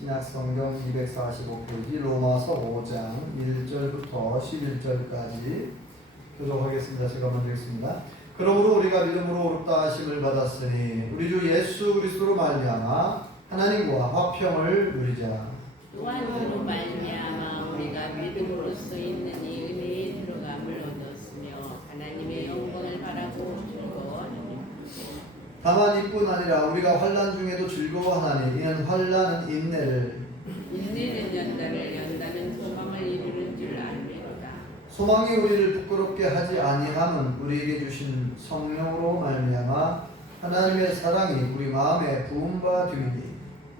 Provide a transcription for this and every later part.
신약성경 245페이지 로마서 5장 1절부터 11절까지 교독하겠습니다. 제가 먼저 읽습니다. 그러므로 우리가 믿음으로 의롭다 하심을 받았으니 우리 주 예수 그리스도로 말미암아 하나님과 화평을 누리자. 또한 그로 말미암아 우리가 믿음으로써 있는 이 은혜에 들어감을 얻었으며 하나님의 영광을 바라고 즐거워하느니. 다만 이뿐 아니라 우리가 환난 중에도 즐거워하나니 이는 환난은 인내를, 인내는 연단을, 연단은 소망을 이루는 줄 알미로다. 소망이 우리를 부끄럽게 하지 아니함은 우리에게 주신 성령으로 말미암아 하나님의 사랑이 우리 마음에 부음바 됨이니.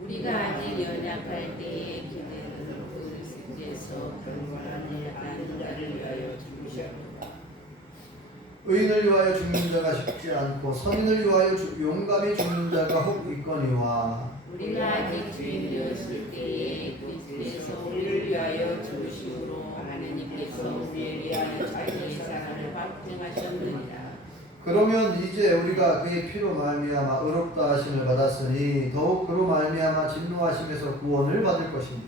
우리가 아직 연약할 때에 기대는 그 생제에서 결과를 하는 자를 위하여 죽으셨도다. 의인을 위하여 죽는 자가 쉽지 않고 선인을 위하여 용감히 죽는 자가 혹 있거니와. 우리가 아직 죄인되었을 때에 그리스도께서 우리를 위하여 죽으심으로 하나님께서 우리를 위하여 자기의 사랑을 확증하셨느니라. 그러면 이제 우리가 그의 피로 말미암아 의롭다 하심을 받았으니 더욱 그로 말미암아 진노하심에서 구원을 받을 것이니.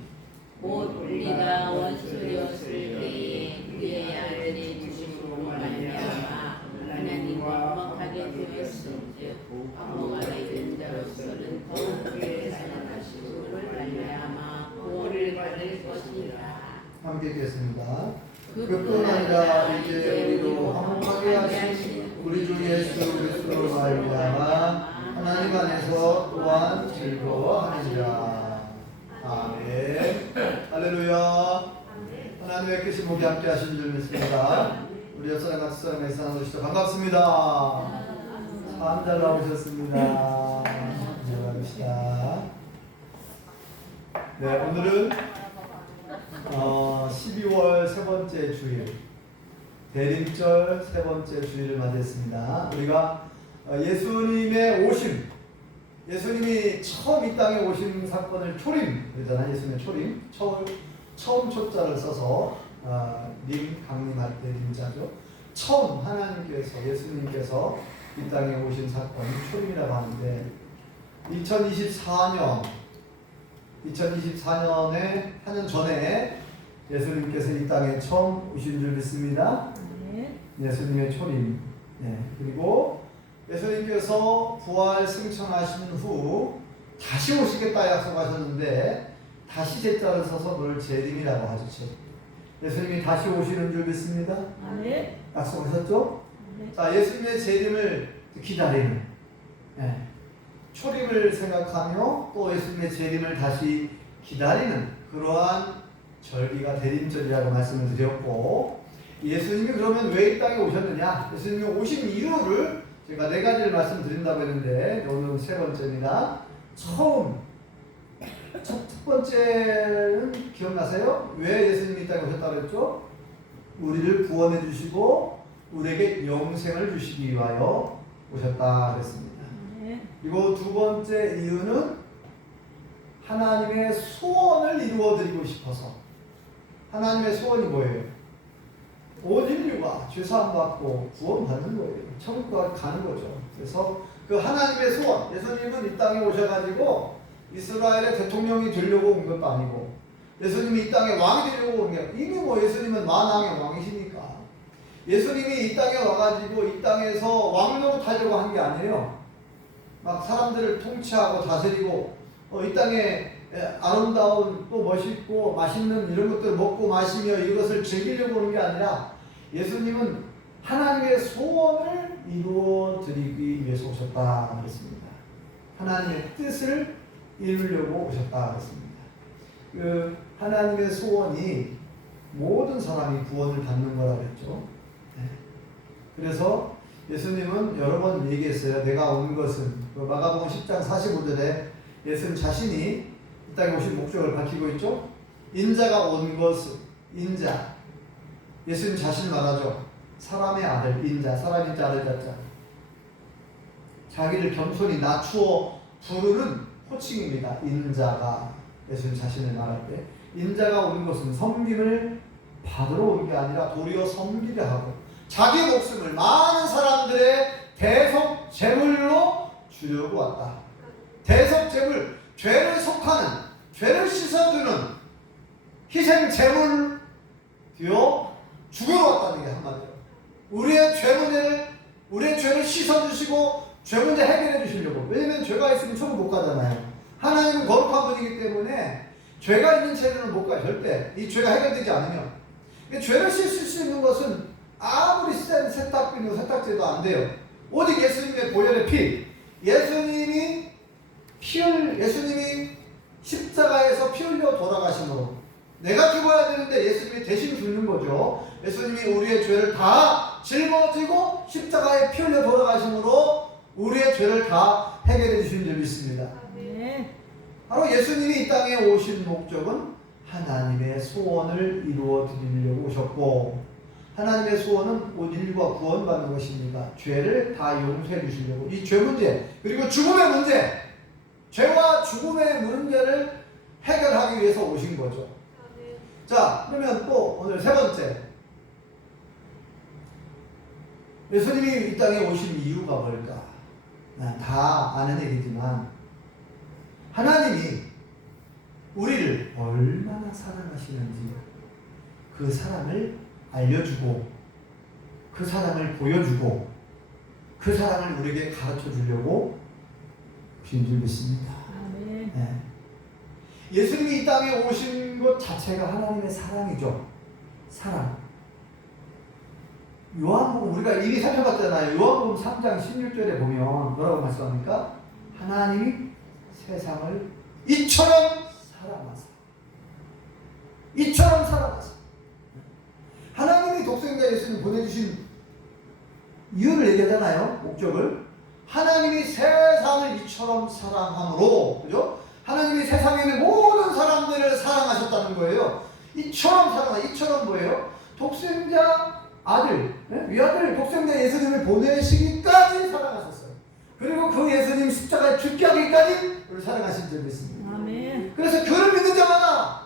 곧 우리가 원수되었을 때에 그의 아들의 죽으심으로 말미암아 하나님과 화목하게 되었은즉 화목하게 된 자로서는 더욱 그의 사랑하심으로 말미암아 구원을 받을 것이라. 함께 읽겠습니다. 그뿐 아니라 이제 우리로 화목하게 하신 우리 주 예수 그리스도로 말미암아 하나님 안에서 또한 즐거워하니라. 아멘. 할렐루야. 하나님의 뜻이 목이 함께 하신 줄 믿습니다. 우리 옆사람 같은 사람의 이상한 오시죠. 반갑습니다. 참 잘 나오셨습니다. 감사합니다. 네, 오늘은 12월 세 번째 주일, 대림절 세 번째 주일을 맞이했습니다. 우리가 예수님의 오심, 예수님이 처음 이 땅에 오신 사건을 초림, 그러잖아요. 예수님의 초림, 처음 초자를 써서 강림할 때 림자죠. 처음 하나님께서, 예수님께서 이 땅에 오신 사건이 초림이라고 하는데 2024년에 한 년 전에 예수님께서 이 땅에 처음 오신 줄 믿습니다. 예수님의 초림. 네. 그리고 예수님께서 부활 승천하신 후 다시 오시겠다 약속하셨는데 다시 제자를 써서 그걸 재림이라고 하죠. 예수님이 다시 오시는 줄 믿습니다. 약속하셨죠? 자, 예수님의 재림을 기다리는, 네. 초림을 생각하며 또 예수님의 재림을 다시 기다리는 그러한 절기가 대림절이라고 말씀을 드렸고, 예수님이 그러면 왜 이 땅에 오셨느냐? 예수님이 오신 이유를 제가 4가지를 말씀드린다고 했는데 오늘은 세 번째입니다. 첫 번째는 기억나세요? 왜 예수님이 이 땅에 오셨다고 했죠? 우리를 구원해 주시고 우리에게 영생을 주시기 위하여 오셨다 그랬습니다. 그리고 두 번째 이유는 하나님의 소원을 이루어드리고 싶어서. 하나님의 소원이 뭐예요? 온 인류가 죄사함 받고 구원받는 거예요. 천국 가는 거죠. 그래서 그 하나님의 소원, 예수님은 이 땅에 오셔가지고 이스라엘의 대통령이 되려고 온 것도 아니고 예수님이 이 땅에 왕이 되려고 온 게 이미 예수님은 만왕의 왕이시니까 예수님이 이 땅에 와가지고 이 땅에서 왕 노릇하려고 한 게 아니에요. 막 사람들을 통치하고 다스리고 이 땅에 아름다운 또 멋있고 맛있는 이런 것들을 먹고 마시며 이것을 즐기려고 오는 게 아니라 예수님은 하나님의 소원을 이루어 드리기 위해서 오셨다 그랬습니다. 하나님의 뜻을 이루려고 오셨다 그랬습니다. 그 하나님의 소원이 모든 사람이 구원을 받는 거라 그랬죠. 네. 그래서 예수님은 여러 번 얘기했어요. 내가 온 것은 마가복음 10장 45절에 예수님 자신이 이 땅에 오신 목적을 밝히고 있죠. 인자가 온 것은, 인자, 예수님 자신을 말하죠. 사람의 아들, 인자, 사람의 아들 자자. 자기를 겸손히 낮추어 부르는 호칭입니다. 인자가 예수님 자신을 말할 때 인자가 온 것은 섬김을 받으러 온 게 아니라 도리어 섬기려 하고 자기 목숨을 많은 사람들의 대속 제물로 주려고 왔다. 대속 제물, 죄를 속하는 죄를 씻어주는 희생 제물 되어 죽으러 왔다는 게 한마디로. 우리의 죄를 씻어주시고 죄 문제 해결해 주시려고. 왜냐면 죄가 있으면 천국 못 가잖아요. 하나님은 거룩한 분이기 때문에 죄가 있는 채는 못 가요. 절대. 이 죄가 해결되지 않으면. 죄를 씻을 수 있는 것은 아무리 센 세탁비누, 세탁제도 안 돼요. 오직 예수님의 보혈의 피. 예수님이 십자가에서 피 흘려 돌아가심으로. 내가 죽어야 되는데 예수님이 대신 죽는 거죠. 예수님이 우리의 죄를 다 짊어지고 십자가에 피 흘려 돌아가심으로 우리의 죄를 다 해결해 주신 줄 믿습니다. 바로 예수님이 이 땅에 오신 목적은 하나님의 소원을 이루어 드리려고 오셨고, 하나님의 소원은 온 인류가 구원받는 것입니다. 죄를 다 용서해 주시려고. 이 죄 문제, 그리고 죽음의 문제, 죄와 죽음의 문제를 해결하기 위해서 오신 거죠. 자, 그러면 또 오늘 세 번째, 예수님이 이 땅에 오신 이유가 뭘까? 다 아는 얘기지만 하나님이 우리를 얼마나 사랑하시는지 그 사랑을 알려주고 그 사랑을 보여주고 그 사랑을 우리에게 가르쳐 주려고 오신 줄 믿습니다. 네. 예수님이 이 땅에 오신 것 자체가 하나님의 사랑이죠. 사랑. 요한복음 우리가 이미 살펴봤잖아요. 요한복음 3장 16절에 보면 뭐라고 말씀합니까? 하나님이 세상을 이처럼 사랑하사. 하나님이 독생자 예수님 보내주신 이유를 얘기하잖아요. 목적을. 하나님이 세상을 이처럼 사랑함으로, 그죠? 하나님이 세상에 있는 모든 사람들을 사랑하셨다는 거예요. 이처럼 뭐예요? 독생자 아들, 위아들 독생자 예수님을 보내시기까지 사랑하셨어요. 그리고 그 예수님 십자가에 죽게 하기까지 우리를 사랑하신 줄 믿습니다. 아멘. 그래서 그를 믿는 자마다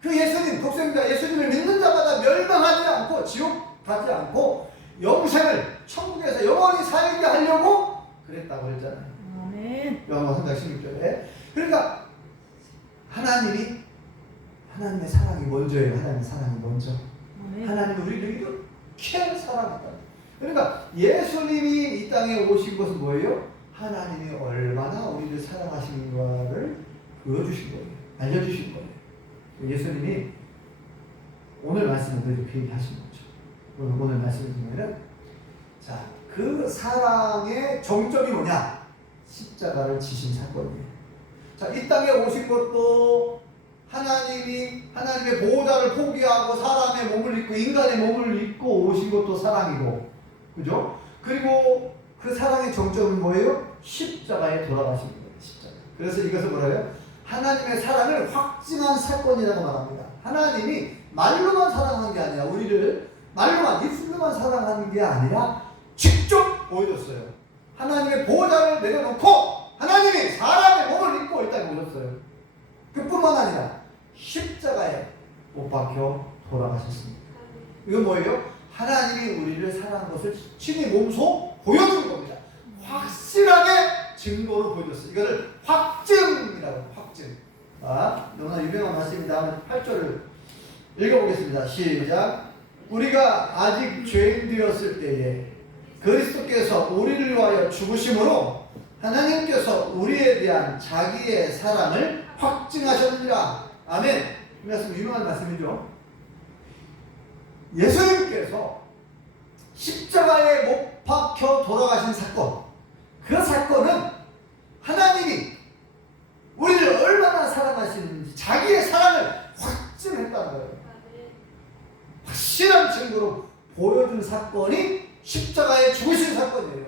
그 예수님, 독생자 예수님을 믿는 자마다 멸망하지 않고 지옥 가지 않고 영생을 천국에서 영원히 살게 하려고 그랬다고 했잖아요. 아멘. 요한복음 3장 16절에. 그러니까 하나님의 사랑이 먼저예요. 하나님의 사랑이 먼저. 아멘. 하나님이 우리를 이렇게 사랑했다. 그러니까 예수님이 이 땅에 오신 것은 뭐예요? 하나님이 얼마나 우리를 사랑하시는가를 보여주신 거예요. 알려주신 거예요. 예수님이 오늘 말씀을 이렇게 얘기하신 거죠. 오늘 말씀을 보면은, 자, 그 사랑의 정점이 뭐냐? 십자가를 지신 사건이에요. 자, 이 땅에 오신 것도 하나님의 보호자를 포기하고 사람의 몸을 입고 인간의 몸을 입고 오신 것도 사랑이고, 그죠? 그리고 그 사랑의 정점은 뭐예요? 십자가에 돌아가신 거예요. 십자가. 그래서 이것을 뭐라 해요? 하나님의 사랑을 확증한 사건이라고 말합니다. 하나님이 말로만 사랑한 게 아니라 우리를 말로만 입술로만 사랑하는 게 아니라 직접 보여줬어요. 하나님의 보호자를 내려놓고 하나님이 사람의 몸을 입고 이 땅에 오셨어요. 그뿐만 아니라 십자가에 못 박혀 돌아가셨습니다. 이건 뭐예요? 하나님이 우리를 사랑한 것을 친히 몸소 보여준 겁니다. 확실하게 증거로 보여줬어요. 이거를 확증이라고. 확증. 너무나 유명한 말씀입니다. 8절을 읽어보겠습니다. 시작. 우리가 아직 죄인 되었을 때에 그리스도께서 우리를 위하여 죽으심으로 하나님께서 우리에 대한 자기의 사랑을 확증하셨느니라. 아멘. 이 말씀 유명한 말씀이죠. 예수님께서 십자가에 못 박혀 돌아가신 사건, 그 사건은 하나님이 우리를 얼마나 사랑하시는지 자기의 사랑을 확증했다는 거예요. 확실한 증거로 보여준 사건이 십자가에 죽으신 사건이에요.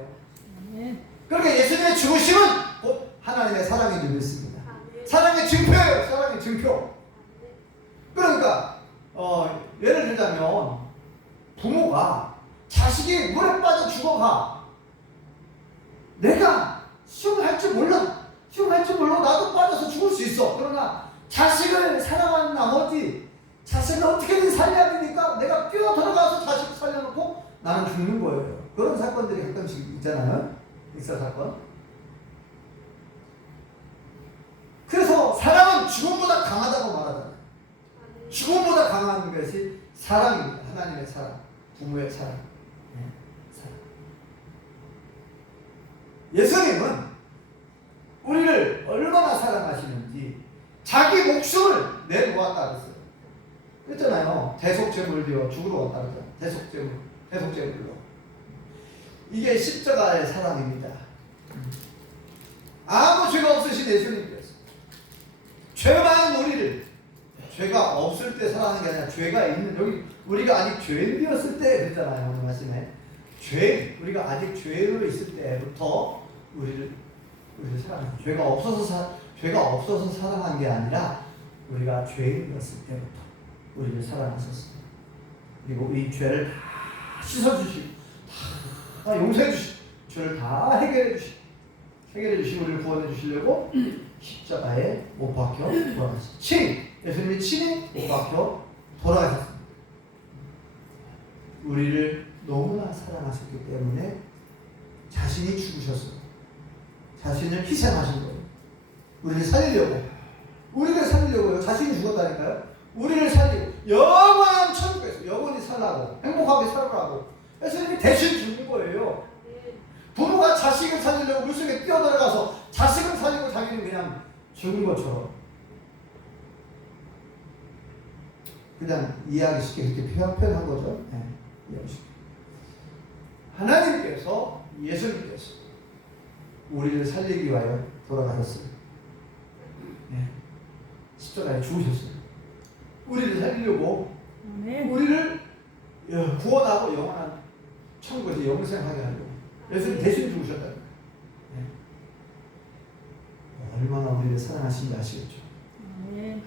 그러니까 예수님의 죽으심은 곧 하나님의 사랑인 줄 믿습니다. 사랑의 증표예요. 사랑의 증표. 그러니까 예를 들자면 부모가 자식이 물에 빠져 죽어가. 내가 수영할 줄 몰라. 나도 빠져서 죽을 수 있어. 그러나 자식을 사랑하는 나머지 자식을 어떻게든 살려야 되니까 내가 뛰어 들어가서 자식을 살려놓고 나는 죽는 거예요. 그런 사건들이 가끔씩 있잖아요. 역사 사건. 그래서 사랑은 죽음보다 강하다고 말하잖아요. 죽음보다 강한 것이 사랑입니다. 하나님의 사랑, 부모의 사랑. 네, 사랑. 예수님은 우리를 얼마나 사랑하시는지 자기 목숨을 내놓았다 그랬어요. 그랬잖아요. 대속제물을 되어 죽으러 왔다 그랬잖아요. 대속제물로. 이게 십자가의 사랑입니다. 아무 죄가 없으신 예수님께서 죄 많은 우리를 죄가 없을 때 사랑하는 게 아니라 죄가 있는 여기 우리가 아직 죄인이었을 때 그랬잖아요. 오늘 말씀에 우리가 아직 죄로 있을 때부터 우리를 사랑해요. 죄가 없어서 사랑한 게 아니라 우리가 죄인이었을 때부터 우리를 사랑하셨어요. 그리고 이 죄를 다 씻어주시고 다 용서해주시고 죄를 다 해결해주시고 우리를 구원해주시려고 십자가에 못 박혀 돌아가셨어요. 예수님이 친히 못 박혀 돌아가셨습니다. 우리를 너무나 사랑하셨기 때문에 자신이 죽으셨어요. 자신을 희생하신 거예요. 우리를 살리려고요. 자신이 죽었다니까요. 우리를 살리고 영원한 천국에서 영원히 살라고 행복하게 살라고 예수님이 대신 죽는 거예요. 부모가 자식을 살리려고 물속에 뛰어들어가서 자식을 살리고 자기는 그냥 죽은 것처럼 그냥 이해하기 쉽게 이렇게 표현한 거죠. 네, 이해하기 쉽게. 하나님께서 예수님께서 우리를 살리기 위하여 돌아가셨어요. 네. 십자가에 죽으셨어요. 우리를 살리려고 우리를 구원하고 영원한 천국에서 영생하게 하려고 예수님 대신 죽으셨다. 네. 얼마나 우리를 사랑하신지 아시겠죠?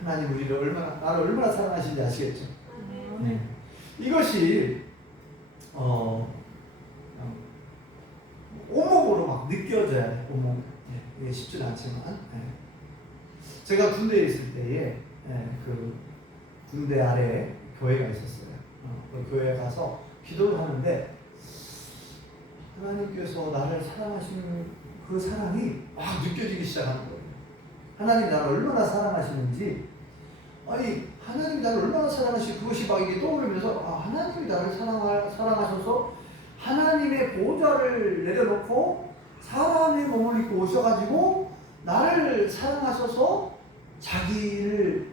하나님 우리를 나를 얼마나 사랑하신지 아시겠죠? 네. 이것이 온몸으로 막 느껴져야 돼. 온몸. 네. 이게 쉽지는 않지만 네. 제가 군대에 있을 때에 그 군대 아래에 교회가 있었어요. 그 교회에 가서 기도를 하는데 하나님께서 나를 사랑하시는 그 사랑이 막 느껴지기 시작하는 거예요. 하나님 나를 얼마나 사랑하시는지 하나님이 나를 얼마나 사랑하시는지 그것이 막 이게 떠오르면서 하나님이 나를 사랑하셔서 하나님의 보좌를 내려놓고 사람의 몸을 입고 오셔가지고 나를 사랑하셔서 자기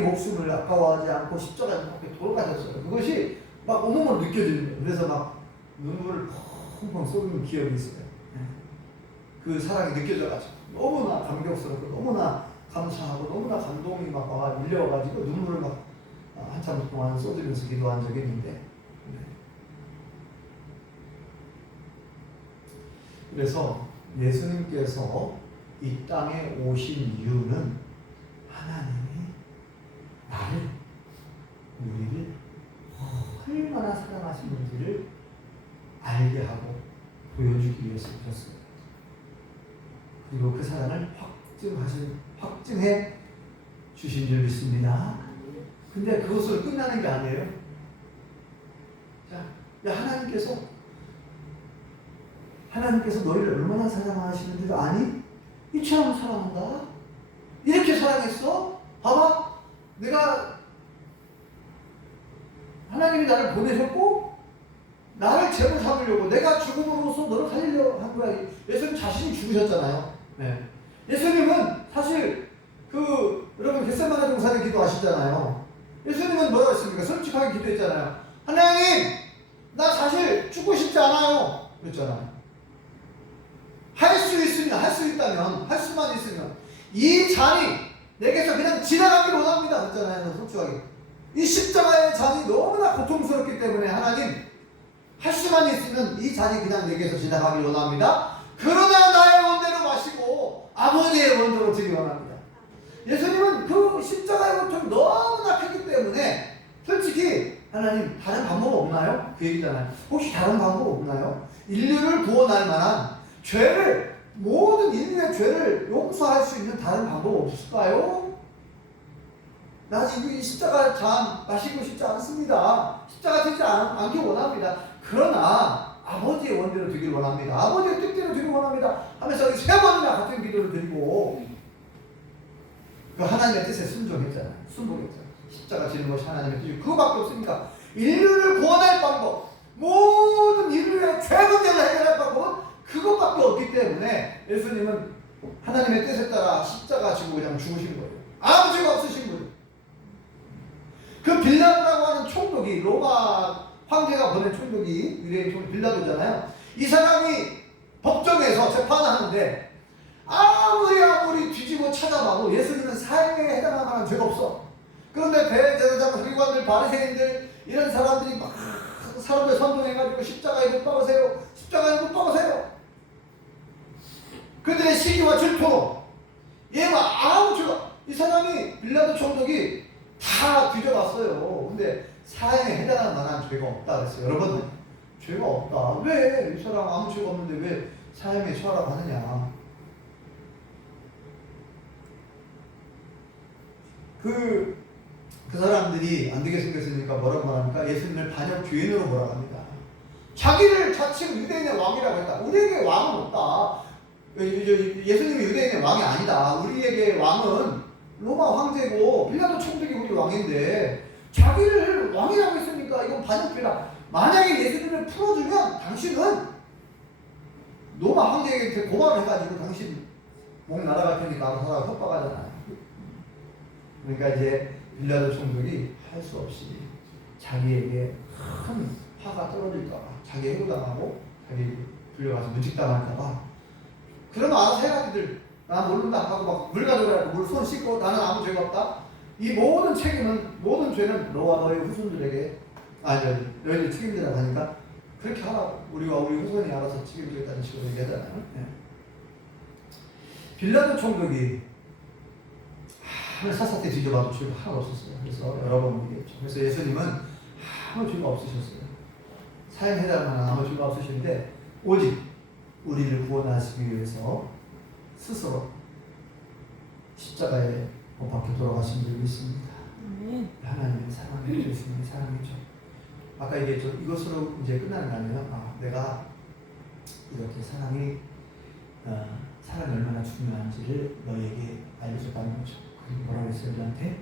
목숨을 아까워하지 않고 십자가에 못 돌아가셨어요. 그것이 막 온몸으로 느껴지는 거예요. 그래서 막 눈물을 펑펑 쏟는 기억이 있어요. 그 사랑이 느껴져가지고 너무나 감격스럽고 너무나 감사하고 너무나 감동이 막 밀려와가지고 눈물을 막 한참 동안 쏟으면서 기도한 적이 있는데 그래서 예수님께서 이 땅에 오신 이유는 하나님이 우리를 얼마나 사랑하시는지를 알게 하고 보여주기 위해서 오셨어요. 그리고 그 사랑을 확증해 주신 줄 믿습니다. 근데 그것으로 끝나는 게 아니에요. 자, 하나님께서 너희를 얼마나 사랑하시는지도 아니? 이처럼 사랑한다? 이렇게 사랑했어? 봐봐, 하나님이 나를 보내셨고 나를 제물 삼으려고 내가 죽음으로써 너를 살리려고 한 거야. 예수님 자신이 죽으셨잖아요. 네. 예수님은 사실 여러분 겟세마네 동산에 기도하시잖아요. 예수님은 뭐라고 했습니까? 솔직하게 기도했잖아요. 하나님, 나 사실 죽고 싶지 않아요. 그랬잖아요. 할 수만 있으면 이 잔이 내게서 그냥 지나가기를 원합니다. 그랬잖아요. 솔직하게. 이 십자가의 잔이 너무나 고통스럽기 때문에 하나님, 할 수만 있으면 이 잔이 그냥 내게서 지나가기를 원합니다. 그러나 나의 원대로 마시고 아버지의 원대로 드리기 원합니다. 예수님은 그 십자가의 고통이 너무나 크기 때문에 솔직히 하나님 다른 방법 없나요? 그 얘기잖아요. 혹시 다른 방법 없나요? 인류를 구원할 만한 모든 인류의 죄를 용서할 수 있는 다른 방법 없을까요? 나 지금 이 십자가 잔 마시고 싶지 않습니다. 십자가 되지 않기 원합니다. 그러나 아버지의 원대로 되길 원합니다. 아버지의 뜻대로 되길 원합니다. 하면서 3번이나 같은 기도를 드리고 그 하나님의 뜻에 순종했잖아요. 순종했잖아요. 십자가 지는 것이 하나님의 뜻이고 그거밖에 없으니까 인류를 구원할 방법, 모든 인류의 죄 문제를 해결할 방법은 그것밖에 없기 때문에 예수님은 하나님의 뜻에 따라 십자가 지고 그냥 죽으신 거예요. 아무 죄가 없으신 거예요. 그 빌라도라고 하는 총독이, 로마 황제가 보낸 총독이 유대인 총독 빌라도잖아요. 이 사람이 법정에서 재판하는데 아무리 뒤지고 찾아봐도 예수님은 사형에 해당할 만한 죄가 없어. 그런데 대제사장, 서기관들, 바리새인들 이런 사람들이 막 사람들 선동해가지고 십자가에 못 박으세요, 십자가에 못 박으세요. 그들의 시기와 질투로 얘가 아무 죄가, 이 사람이 빌라도 총독이 다 뒤져봤어요. 근데 사형에 해당할 만한 죄가 없다 그랬어요. 여러분, 죄가 없다. 왜? 이 사람 아무 죄가 없는데 왜 사형에 처하라고 하느냐. 그 사람들이 안 되게 생겼으니까 뭐라고 말합니까? 예수님을 반역 죄인으로 뭐라고 합니다. 자기를 자칭 유대인의 왕이라고 했다. 우리에게 왕은 없다. 예수님이 유대인의 왕이 아니다. 우리에게 왕은 로마 황제고 빌라도 총독이 우리 왕인데 자기를 왕이라고 했으니까 이건 반역죄다. 만약에 예수님을 풀어주면 당신은 로마 황제에게 고발을 해가지고 당신 목 날아갈 테니까 알아서 하라고 협박하잖아요. 그러니까 이제 빌라도 총독이 할 수 없이 자기에게 큰 화가 떨어질까봐, 자기 해고당하고 자기 불려가서 문직당할까봐 그러면 알아서 해라지들 나 모른다 하고 막 물 가져가고 물 손 씻고 나는 아무 죄가 없다. 이 모든 책임은, 모든 죄는 너와 너의 후손들에게, 너희들 책임지라고 하니까 그렇게 하라고, 우리와 우리 후손이 알아서 책임지겠다는 식으로 얘기하잖아요. 네. 빌라도 총독이 하늘 사사때 뒤져봐도 죄가 하나도 없었어요. 그래서 여러 번 얘기했죠. 그래서 예수님은 아무 죄가 없으셨어요. 사형해달 만한 아무 죄가 없으신데 오직 우리를 구원하시기 위해서 스스로 십자가에 못 박혀 돌아가신 줄 믿습니다. 하나님의 사랑을 예수님의 사랑이죠. 아까 얘기했죠. 이것으로 이제 끝나는 게 아니에요. 내가 이렇게 사랑이 얼마나 중요한지를 너에게 알려줬다는 거죠. 뭐라고 했어요? 우리한테?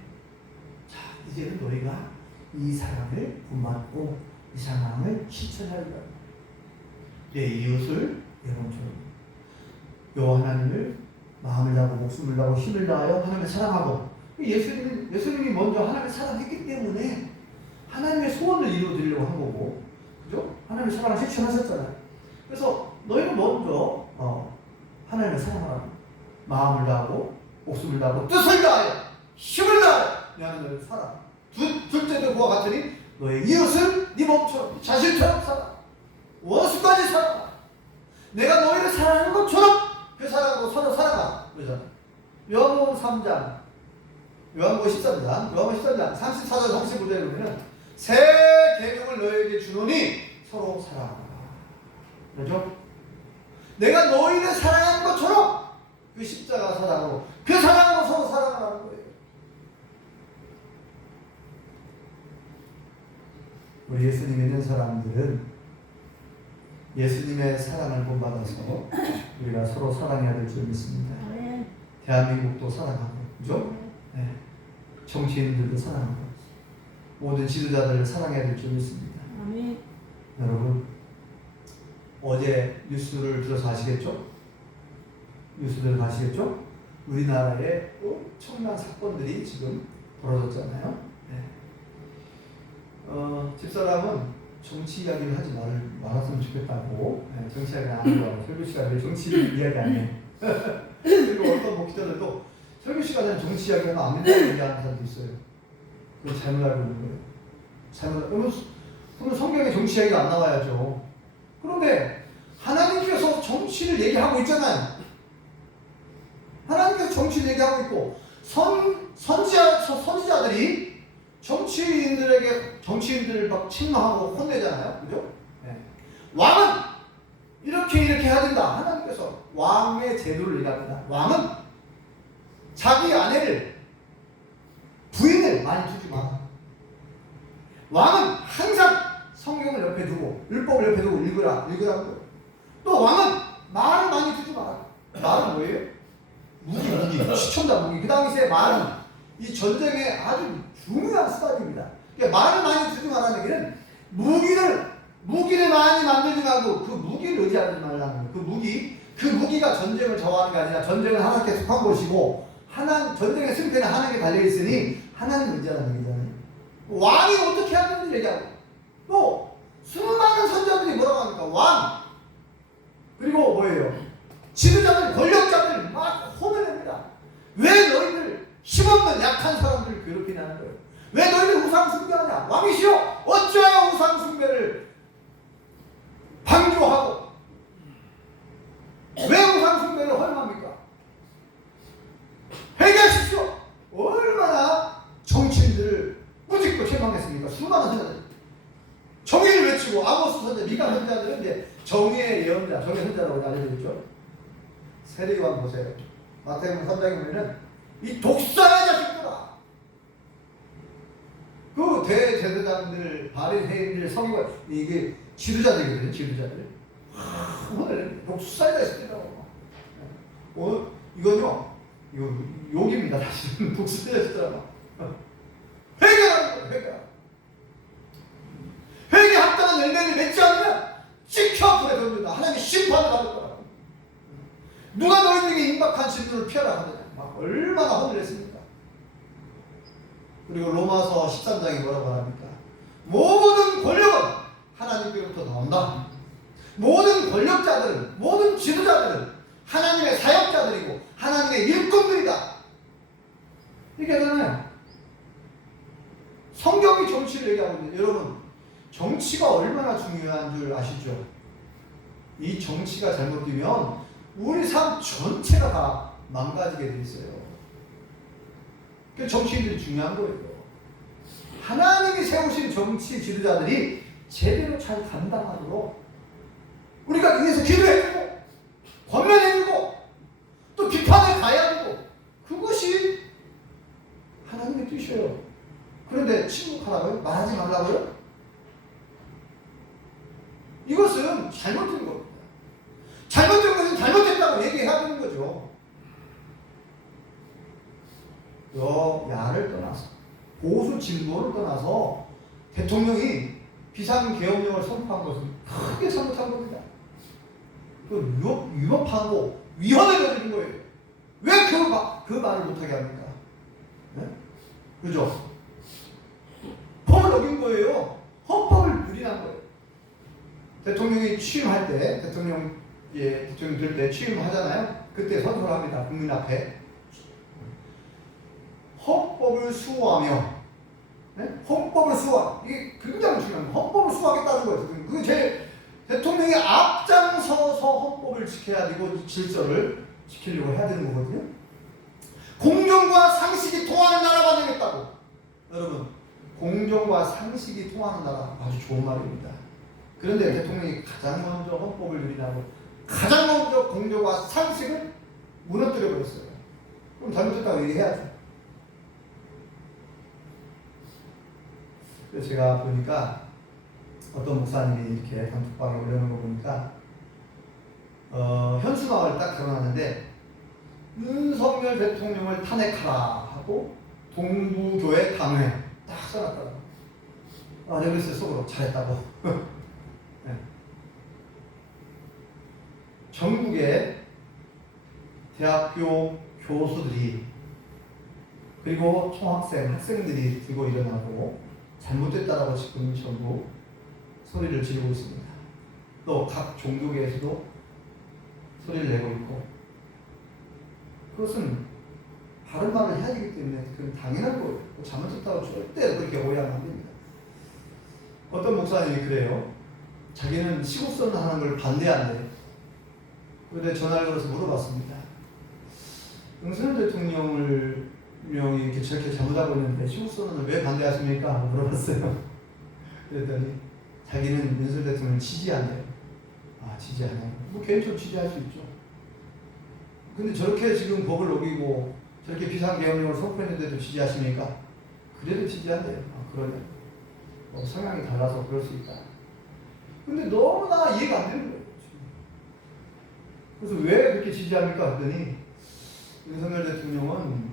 자, 이제는 너희가 이 사랑을 본받고 이 사랑을 실천하리라. 내 이웃을 여러분처럼 여 하나님을 마음을 다하고 목숨을 다하고 힘을 다하여 하나님을 사랑하고, 예수님이 먼저 하나님을 사랑했기 때문에 하나님의 소원을 이루어드리려고 한 거고, 그죠? 하나님의 사랑을 실천하셨잖아요. 그래서 너희는 먼저 하나님을 사랑하라고, 마음을 다하고 목숨을 다하고 뜻을 다하여 힘을 다하여 내 하나님을 살아. 둘째도 그와 같으니 너의 이웃을 네 몸처럼 자신처럼 살아. 원수까지 살아. 내가 너희를 사랑하는 것처럼 그 사랑으로 서로 살아가. 그러잖아. 요한복음 3장, 요한복음 13장 34절 35절에 보면 새 계명을 너희에게 주노니 서로 사랑하라. 그렇죠? 내가 너희를 사랑하는 것처럼 그 십자가 사랑으로, 그 사랑으로 서로 사랑하라는 거예요. 우리 예수님 믿는 사람들은 예수님의 사랑을 본받아서 우리가 서로 사랑해야 될 줄 믿습니다. 대한민국도 사랑하고, 그죠? 네. 정치인들도 사랑하고, 모든 지도자들을 사랑해야 될 줄 믿습니다. 여러분, 어제 뉴스를 들어서 아시겠죠? 뉴스들을 아시겠죠? 우리나라에 엄청난 사건들이 지금 벌어졌잖아요. 네. 집사람은 정치 이야기를 하지 말았으면 좋겠다고. 네, 정치 이야기를 안 하려고. 설교 시간에 정치 이야기 안 해. 그리고 어떤 목회자들도 설교 시간에는 정치 이야기는 안 된다고 얘기하는 사람도 있어요. 그걸 잘못 알고 있는 거예요. 그러면 성경에 정치 이야기가 안 나와야죠. 그런데 하나님께서 정치를 얘기하고 있잖아요. 하나님께서 정치를 얘기하고 있고, 선지자들이 정치인들을 막 책망하고 혼내잖아요. 그죠? 네. 왕은 이렇게 해야 된다. 하나님께서 왕의 제도를 얘기합니다. 왕은 자기 아내를, 부인을 많이 두지 마. 왕은 항상 성경을 옆에 두고 율법을 옆에 두고 읽으라고. 또 왕은 말을 많이 두지 마라. 말은 뭐예요? 무기, 시청자 무기. 그 당시에 말은 이 전쟁의 아주 중요한 수단입니다. 그러니까 말을 많이 듣지 말라는 얘기는 무기를 많이 만들지 말고 그 무기를 의지하지 말라는 거예요. 그 무기가 전쟁을 저하는 게 아니라 전쟁은 하나님께 속한 것이고 전쟁의 승패는 하나님께 달려있으니 하나님 의지하는 얘기잖아요. 왕이 어떻게 하는지 얘기하고 또 수많은 선자들이 뭐라고 합니까? 왕 그리고 뭐예요? 지도자들, 권력자들 막 혼을 냅니다. 왜 너희들 힘없는 약한 사람들을 괴롭히냐는 거예요. 왜 너희들 우상 숭배하냐? 왕이시여 어찌하여 우상 숭배를 방조하고 왜 우상 숭배를 허용합니까? 회개하십시오. 얼마나 정치인들을 꾸짖고 실망했습니까? 수많은 선자들 정의를 외치고 아모스 선자, 미가 선자들은 이제 정의의 예언자, 정의의 선자라고 알려져 있죠. 세례요한 보세요. 마태복음 3장에 보면은 이 독사의 자식들아, 그 대제사장들, 바리새인들, 서기관 이게 지도자들이거든요. 지도자들. 오늘 독사의 자식들이라고. 오늘 이거 욕입니다. 사실은 독사의 자식들아. 회개하는 거예요. 회개하는. 회개 합당한 열매를 맺지 않으면 찍혀 불에 던진다. 하나님의 심판을 받을 거라고. 누가 너희들에게 임박한 진노를 피하라 하느냐. 막 얼마나 혼을 냈습니까? 그리고 로마서 13장에 뭐라고 합니까? 모든 권력은 하나님께로부터 나온다. 모든 권력자들은, 모든 지도자들은 하나님의 사역자들이고 하나님의 일꾼들이다. 이렇게 하잖아요. 성경이 정치를 얘기하고 있는데 여러분 정치가 얼마나 중요한 줄 아시죠? 이 정치가 잘못되면 우리 삶 전체가 다 망가지게 돼 있어요. 그 정치인들이 중요한 거예요. 하나님이 세우신 정치 지도자들이 제대로 잘 감당하도록 우리가 위해서 기도해주고 권면해주고 또 비판을 가야 되고 그것이 하나님의 뜻이에요. 그런데 침묵하라고요? 말하지 말라고요? 이것은 잘못된 겁니다. 잘못된 것은 잘못됐다고 얘기해야 되는 거죠. 야를 떠나서 보수 진보를 떠나서 대통령이 비상계엄령을 선포한 것은 크게 잘못한 겁니다. 위법하고 위헌을 저지른 거예요. 왜 그 말을 못하게 합니까? 네? 그죠? 법을 어긴 거예요. 헌법을 유린한 거예요. 대통령이 취임할 때, 대통령 될 때 취임하잖아요. 그때 선서를 합니다. 국민 앞에. 헌법을 수호하며, 네? 헌법을 이게 굉장히 중요한 거예요. 헌법을 수호하겠다는 거예요. 그게 제일 대통령이 앞장서서 헌법을 지켜야 되고 질서를 지키려고 해야 되는 거거든요. 공정과 상식이 통하는 나라가 되겠다고. 여러분, 공정과 상식이 통하는 나라 아주 좋은 말입니다. 그런데 대통령이 가장 먼저 헌법을 유린하고 가장 먼저 공정과 상식을 무너뜨려 버렸어요. 그럼 잘못했다고 얘기해야죠. 그래서 제가 보니까 어떤 목사님이 이렇게 단톡방에 올려놓은 거 보니까 현수막을 딱 걸어놨는데 윤석열 대통령을 탄핵하라 하고 동부교회 당회 딱 써놨더라고요. 내가 그랬어요. 속으로 잘했다고. 네. 전국의 대학교 교수들이 그리고 총학생, 학생들이 들고 일어나고 잘못됐다라고 지금 전부 소리를 지르고 있습니다. 또 각 종교계에서도 소리를 내고 있고 그것은 바른 말을 해야 되기 때문에 그건 당연한 거예요. 잘못했다고 절대 그렇게 오해하면 안 됩니다. 어떤 목사님이 그래요. 자기는 시국선언 하는 걸 반대한대. 그런데 전화를 걸어서 물어봤습니다. 윤석열 대통령이 이렇게 저렇게 잘못하고 있는데 시국선언을 왜 반대하십니까? 물어봤어요. 그랬더니 자기는 윤석열 대통령을 지지한대요. 지지하냐고. 뭐 개인적으로 지지할 수 있죠. 근데 저렇게 지금 법을 어기고 저렇게 비상계엄령을 선포했는데도 지지하십니까? 그래도 지지한대요. 그러냐. 성향이 달라서 그럴 수 있다. 근데 너무나 이해가 안 되는 거예요. 그래서 왜 그렇게 지지합니까? 했더니 윤석열 대통령은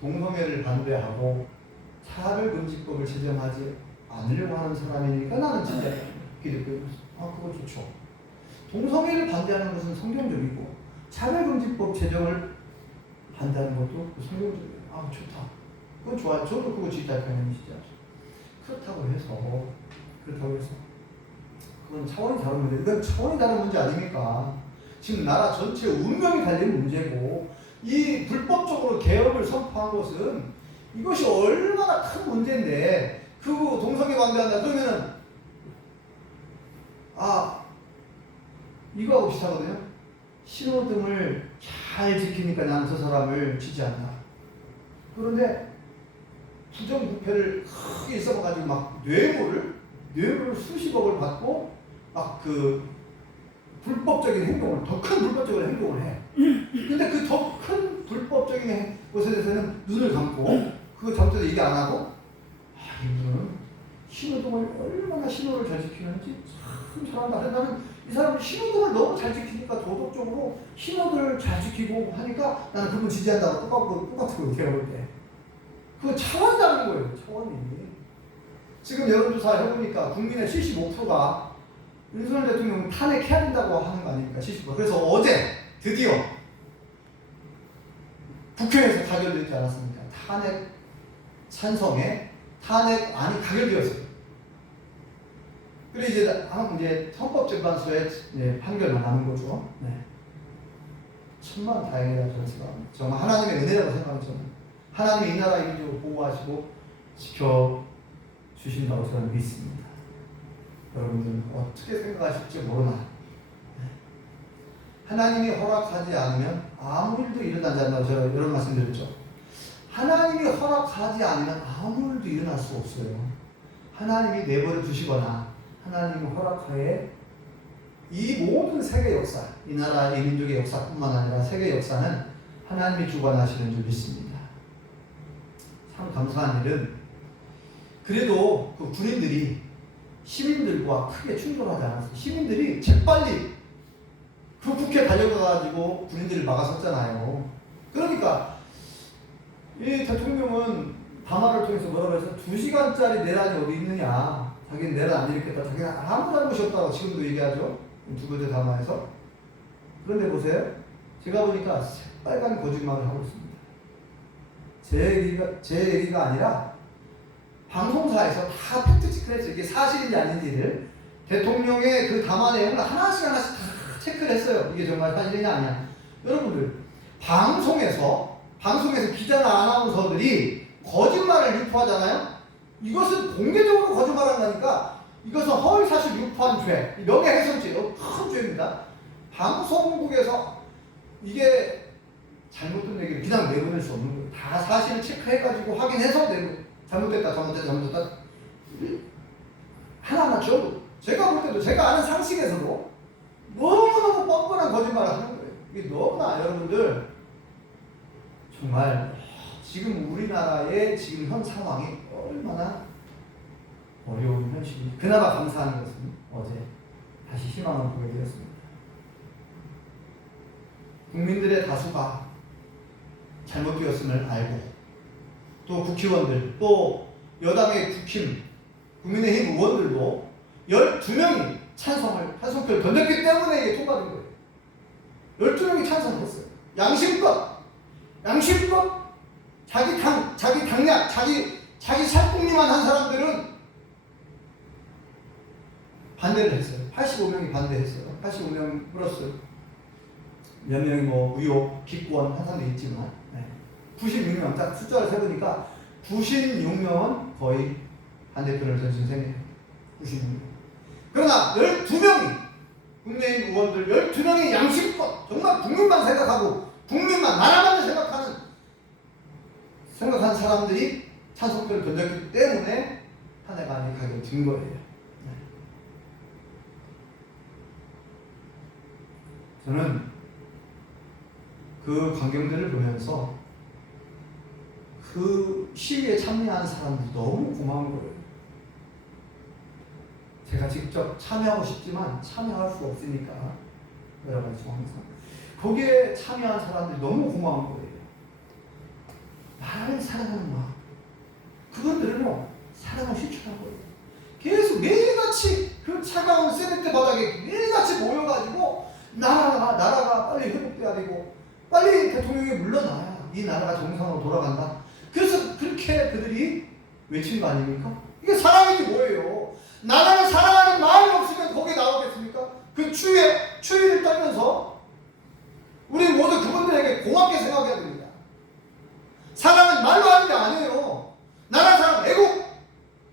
동성애를 반대하고 차별금지법을 제정하지 않으려고 하는 사람이니까 나는 진짜 기독교 그거 좋죠. 동성애를 반대하는 것은 성경적이고 차별금지법 제정을 반대하는 것도 성경적이에요. 좋다. 그건 좋아요. 저도 그거 지지하는 진짜. 그렇다고 해서 그건 차원이 다른 문제. 이건 차원이 다른 문제 아닙니까? 지금 나라 전체 운명이 달린 문제고 이 불법적으로 개혁을 선포한 것은 이것이 얼마나 큰 문제인데 그 동성애 반대한다 그러면은 이거하고 비슷하거든요. 신호등을 잘 지키니까 나는 저 사람을 지지한다. 그런데 부정부패를 크게 일삼아가지고 막 뇌물을 수십억을 받고 막 그 불법적인 행동을 더 큰 불법적인 행동을 해. 근데 그 더 큰 불법적인 것에 대해서는 눈을 감고 그거 잘못해서 얘기 안 하고 이분은 신호등을 얼마나 신호를 잘 지키는지 참 잘한다. 나는 이 사람은 신호등을 너무 잘 지키니까 도덕적으로 신호등을 잘 지키고 하니까 나는 그분 지지한다고 똑같은 거 제가 볼 때. 그거 차원이 다른 거예요. 차원이. 지금 여론조사 해보니까 국민의 75%가 윤석열 대통령 탄핵해야 된다고 하는 거 아닙니까? 70%. 그래서 어제 드디어 국회에서 가결되지 않았습니까? 탄핵 찬성에 탄핵안이 가결되었어요. 그리고 이제 헌법재판소의 판결만 남은 거죠. 네. 천만 다행이다 저는 생각합니다. 정말 하나님의 은혜라고 생각합니다. 저는 하나님이 이 나라 인류 보호하시고 지켜주신다고 저는 믿습니다. 여러분들은 어떻게 생각하실지 모르나 하나님이 허락하지 않으면 아무 일도 일어나지 않는다고 제가 이런 말씀 드렸죠. 하나님이 허락하지 않으면 아무 일도 일어날 수 없어요. 하나님이 내버려 두시거나 하나님이 허락하에 이 모든 세계 역사, 이 나라 이 민족의 역사뿐만 아니라 세계 역사는 하나님이 주관하시는 줄 믿습니다. 참 감사한 일은 그래도 그 군인들이 시민들과 크게 충돌하지 않았어요. 시민들이 재빨리 그 국회에 달려가가지고 군인들을 막아섰잖아요. 그러니까 이 대통령은 담화를 통해서 뭐라고 해서 2시간짜리 내란이 어디 있느냐. 자기는 내란 안 일으켰다. 자기는 아무 잘못이 없다고 지금도 얘기하죠. 두 번째 담화에서. 그런데 보세요. 제가 보니까 새빨간 거짓말을 하고 있습니다. 제 얘기가 아니라 방송사에서 다 팩트체크를 했어요. 이게 사실인지 아닌지를 대통령의 그 담화 내용을 하나씩 다 체크를 했어요. 이게 정말 사실이냐 아니냐. 여러분들 방송에서 기자나 아나운서들이 거짓말을 유포하잖아요. 이것은 공개적으로 거짓말한 거니까 이것은 허위사실 유포한 죄, 명예훼손죄, 큰 죄입니다. 방송국에서 이게 잘못된 얘기를 그냥 내보낼 수 없는 거예요. 다 사실을 체크해가지고 확인해서 잘못됐다. 하나하나 줘. 제가 볼 때도 제가 아는 상식에서도 너무너무 뻔뻔한 거짓말을 하는 거예요. 이게 너무나 여러분들 정말 지금 우리나라의 지금 현 상황이 얼마나 어려운 현실이. 그나마 감사한 것은 어제 다시 희망을 보게 되었습니다. 국민들의 다수가 잘못되었음을 알고 또 국회의원들 또 여당의 국민의힘 의원들도 12명이 찬성표를 던졌기 때문에 이게 통과된 거예요. 12명이 찬성했어요. 양심껏 자기 당략, 자기 살궁리만 한 사람들은 반대를 했어요. 85명이 반대했어요. 85명 플러스 몇 명이 의혹, 기권 한 사람도 있지만 96명, 딱 숫자를 세보니까 96명은 거의 반대표를 던진 셈이에요. 96명. 그러나 12명이 국내인 의원들 12명이 양심껏 정말 국민만 생각하고 국민만 나라만 생각한 사람들이 찬성표를 던졌기 때문에 탄핵안이 가결된 거예요. 저는 그 광경들을 보면서 그 시위에 참여한 사람들이 너무 고마운 거예요. 제가 직접 참여하고 싶지만 참여할 수 없으니까 여러 가지 항상 거기에 참여한 사람들이 너무 고마운 거예요. 나를 사랑하는 마음. 그분들은요, 사랑을 실천한 거예요. 계속 매일같이 그 차가운 세멘트 바닥에 매일같이 모여가지고 나라가 빨리 회복돼야 되고 빨리 대통령이 물러나야 이 나라가 정상으로 돌아간다. 그래서 그렇게 그들이 외친 거 아닙니까? 이게 사랑이지 뭐예요. 나라를 사랑하는 마음이 없으면 거기에 나오겠습니까? 그 추위를 떨면서 우리 모두 그분들에게 고맙게 생각해야 됩니다. 사랑은 말로 하는 게 아니에요. 나라를 사랑하는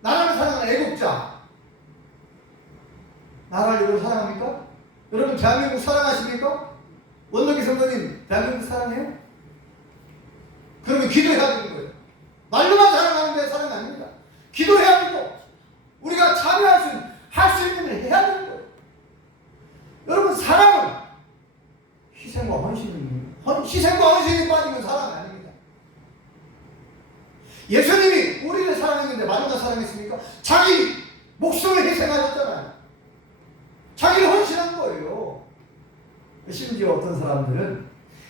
나라를 사랑하는 애국자. 나라를 여러분 사랑합니까? 여러분 대한민국 사랑하십니까? 원덕기 성도님 대한민국 사랑해요? 그러면 기도해야 되는 거예요. 말로만 사랑하는데 사랑이 아닙니다. 기도해야 되고 우리가 할 수 있는 일을 해야 되는 거예요. 여러분 사랑은 희생과 헌신이 빠지면 사랑이 아닙니다. 예수님이 우리를 사랑했는데 말로만 사랑했습니까? 자기 목숨을 희생하셨잖아요. 자기를 헌신한 거예요. 심지어 어떤 사람들은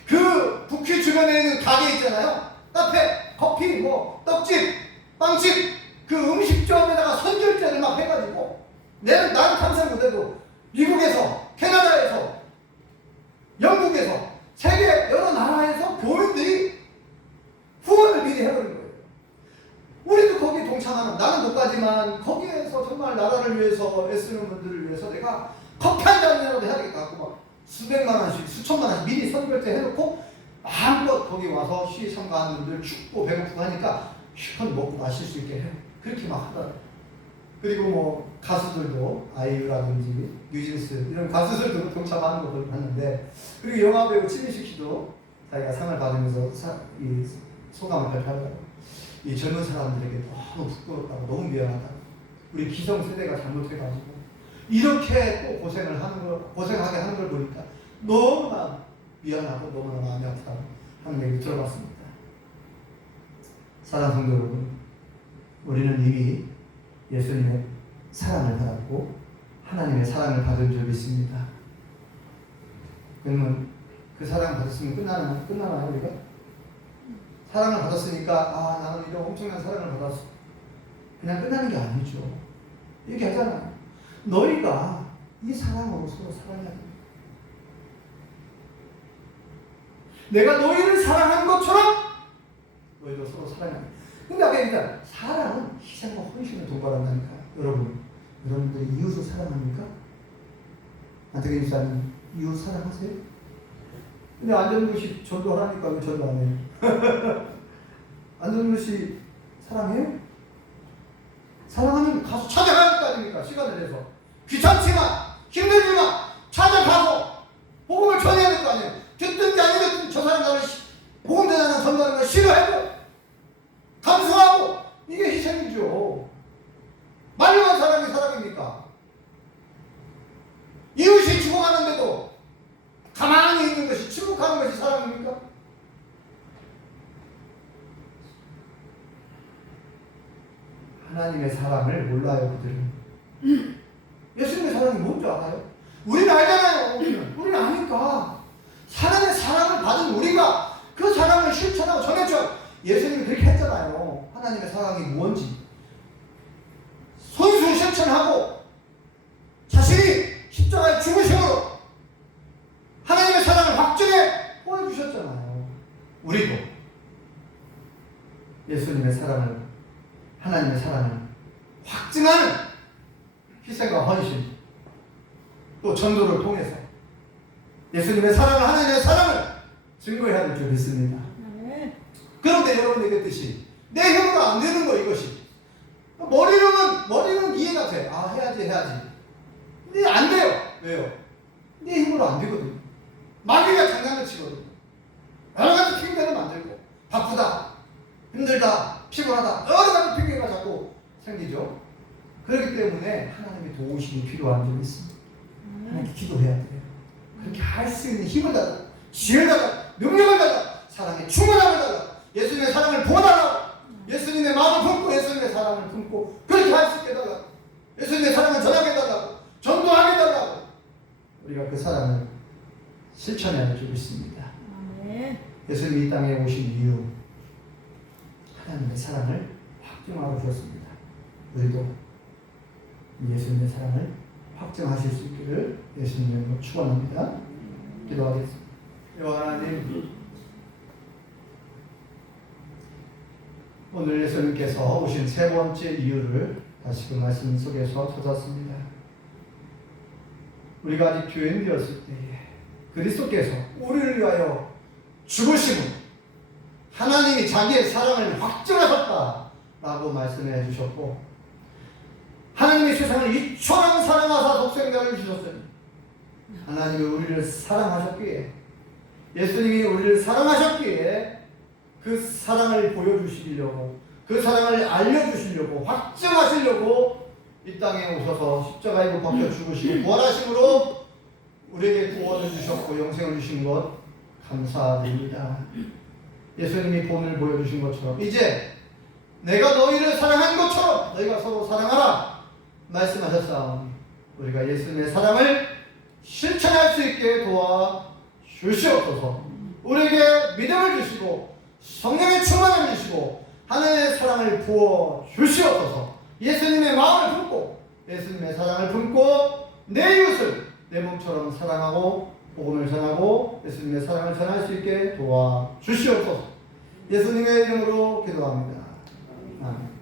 그 북퀴 주변에 있는 가게 있잖아요. 카페, 커피, 떡집, 빵집 그 음식점에다가 선결제를 막 해가지고 나는 탐색 못해도 미국에서, 캐나다에서, 영국에서 세계 여러 나라에서 교민들이 후원을 미리 해버린 거예요. 우리도 거기에 동참하는, 나는 못 가지만 거기에서 정말 나라를 위해서 애쓰는 분들을 위해서 내가 커피 한 잔이라도 해야겠다 하고 막 수백만 원씩, 수천만 원씩 미리 선결제 해놓고 마음껏 거기 와서 시위 참가하는 분들 춥고 배고프고 하니까 실컷 먹고 마실 수 있게 해요. 그렇게 막 하더라고요. 그리고 가수들도 아이유라든지 뉴진스 이런 가수들도 동참하는 거 봤는데, 그리고 영화배우 최민식 씨도 자기가 상을 받으면서 이 소감을 발표하더라고요. 이 젊은 사람들에게 너무 부끄럽다고, 너무 미안하다고, 우리 기성세대가 잘못해가지고 이렇게 또 고생하게 하는 걸 보니까 너무나 미안하고 너무나 마음이 아프다고 하는 얘기 들어봤습니다. 사랑하는 성도 여러분, 우리는 이미 예수님의 사랑을 받았고 하나님의 사랑을 받은 줄 믿습니다. 그러면 그 사랑을 받았으면 끝나나요 우리가? 사랑을 받았으니까 나는 이런 엄청난 사랑을 받았어, 그냥 끝나는 게 아니죠. 얘기하잖아요. 너희가 이 사랑으로 서로 사랑해야 됩니다. 내가 너희를 사랑한 것처럼 너희도 서로 사랑해야 됩니다. 근데 아까 얘기했잖아요. 사랑은 희생과 헌신을 동반한다니까요. 여러분들이 이웃을 사랑합니까? 안태근 집사님, 이웃 사랑하세요? 근데 안전구 씨 전도하라니까 왜 전도 안 해요? 안전구 씨 사랑해요? 사랑하면 가서 찾아가야 될 거 아닙니까? 시간을 내서. 귀찮지만, 힘들지만 찾아가서 복음을 전해야 될 거 아니에요? 듣든지 안 듣든지 저 사람 나를 복음 전하는 전도하는 걸 싫어해도 감수하고, 이게 희생이죠. 말로만 사랑이 사랑입니까? 이웃이 죽어가는데도 가만히 있는 것이, 침묵하는 것이 사랑입니까? 하나님의 사랑을 몰라요, 그들은. 예수님의 사랑이 뭔지 알아요? 우리는 알잖아요. 우리는 아니까. 하나님의 사랑을 받은 우리가 그 사랑을 실천하고 전했죠. 예수님이 그렇게 했잖아요. 하나님의 사랑이 무엇인지 손수 실천하고 자신이 십자가의 죽으심으로 하나님의 사랑을 확증해 보여주셨잖아요. 우리도 예수님의 사랑을, 하나님의 사랑을 확증하는 희생과 헌신, 또 전도를 통해서 예수님의 사랑을, 하나님의 사랑을 증거해야 될 줄 믿습니다. 그런데 여러분 얘기했듯이 내 힘으로 안 되는 거, 이것이. 머리는 이해가 돼. 해야지. 근데 안 돼요. 왜요? 내 힘으로 안 되거든요. 마귀가 장난을 치거든요. 여러 가지 핑계를 만들고, 바쁘다, 힘들다, 피곤하다, 여러 가지 핑계가 자꾸 생기죠. 그렇기 때문에 하나님의 도우심이 필요한 점이 있습니다. 하나님께 기도해야 돼요. 그렇게 할 수 있는 힘을 달라, 지혜를 달라, 능력을 달라, 사랑의 충만함을 달라, 예수님의 사랑을 보달라, 예수님의 마음을 품고 예수님의 사랑을 품고 그렇게 할 수 있게 달라, 예수님의 사랑을 전하게 달라고, 전도하게 달라고, 우리가 그 사랑을 실천해야 할 줄 믿습니다. 예수님이 이 땅에 오신 이유, 하나님의 사랑을 확증하고 주셨습니다. 우리도 예수님의 사랑을 확증하실 수 있기를 예수님 이름으로 축원합니다. 기도하겠습니다. 여호와 하나님, 오늘 예수님께서 오신 세 번째 이유를 다시 그 말씀 속에서 찾았습니다. 우리가 아직 교인 되었을 때에 그리스도께서 우리를 위하여 죽으심은 하나님이 자기의 사랑을 확증하셨다라고 말씀해 주셨고, 하나님이 세상을 이처럼 사랑하사 독생자를 주셨으니 하나님이 우리를 사랑하셨기에, 예수님이 우리를 사랑하셨기에 그 사랑을 보여주시려고, 그 사랑을 알려주시려고, 확증하시려고 이 땅에 오셔서 십자가에 못 박혀 죽으시고 부활하심으로 우리에게 구원을 주셨고 영생을 주신 것 감사드립니다. 예수님이 본을 보여주신 것처럼 이제 내가 너희를 사랑한 것처럼 너희가 서로 사랑하라 말씀하셨사오니 우리가 예수님의 사랑을 실천할 수 있게 도와주시옵소서. 우리에게 믿음을 주시고 성령의 충만을 주시고 하나님의 사랑을 부어주시옵소서. 예수님의 마음을 품고 예수님의 사랑을 품고 내 이웃을 내 몸처럼 사랑하고 복음을 전하고 예수님의 사랑을 전할 수 있게 도와주시옵소서. 예수님의 이름으로 기도합니다. 아멘.